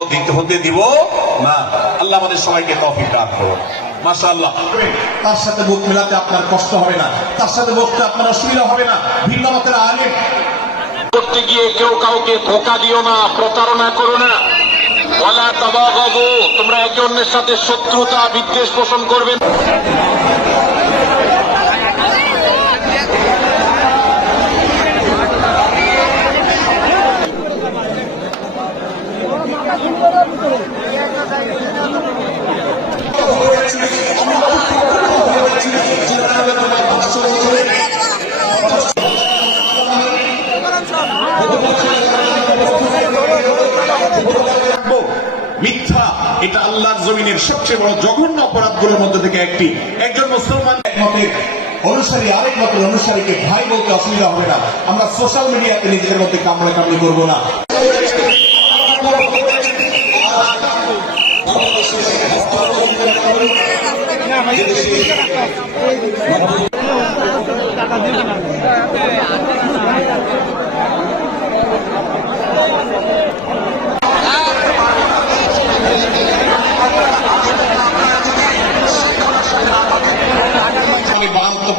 হতে দিব না। আল্লাহ আমাদের সবাইকে তৌফিক দান করুন। মাশাআল্লাহ। তার সাথে মুখ মেলাতে আপনার কষ্ট হবে না, তার সাথে বলতে আপনার অসুবিধা হবে না। ভিন্ন মতের আলেম করতে গিয়ে কেউ কাউকে ধোঁকা দিও না, প্রতারণা করো না। ওয়ালা তাবাগাবু, তোমরা একে অন্যের সাথে শত্রুতা বিদ্বেষ পোষণ করবে না। মিথ্যা এটা আল্লাহর জমিনের সবচেয়ে বড় জঘন্য অপরাধগুলোর মধ্যে থেকে একটি। একজন মুসলমান এক মতের অনুসারী আরেক মতের অনুসারীকে ভাই বলতে অসুবিধা হবে না। আমরা সোশ্যাল মিডিয়াতে নিজেদের মধ্যে কামড়াকামড়ি করবো না।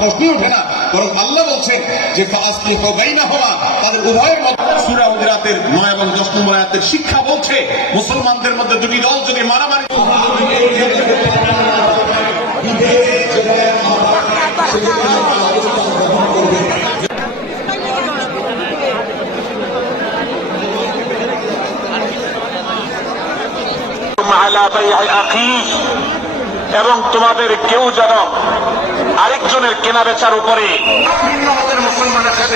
প্রশ্ন ওঠে না, বরং আল্লাহ বলছেন যে তাদের উভয়ের মধ্যে। সূরা হুজুরাতের 9 এবং 10 নম্বর আয়াতের শিক্ষা বলছে মুসলমানদের মধ্যে দুটি দল যদি মারামারি এবং তোমাদের কেউ যেন আরেকজনের কেনা বেচার উপরে মুসলমানের সাথে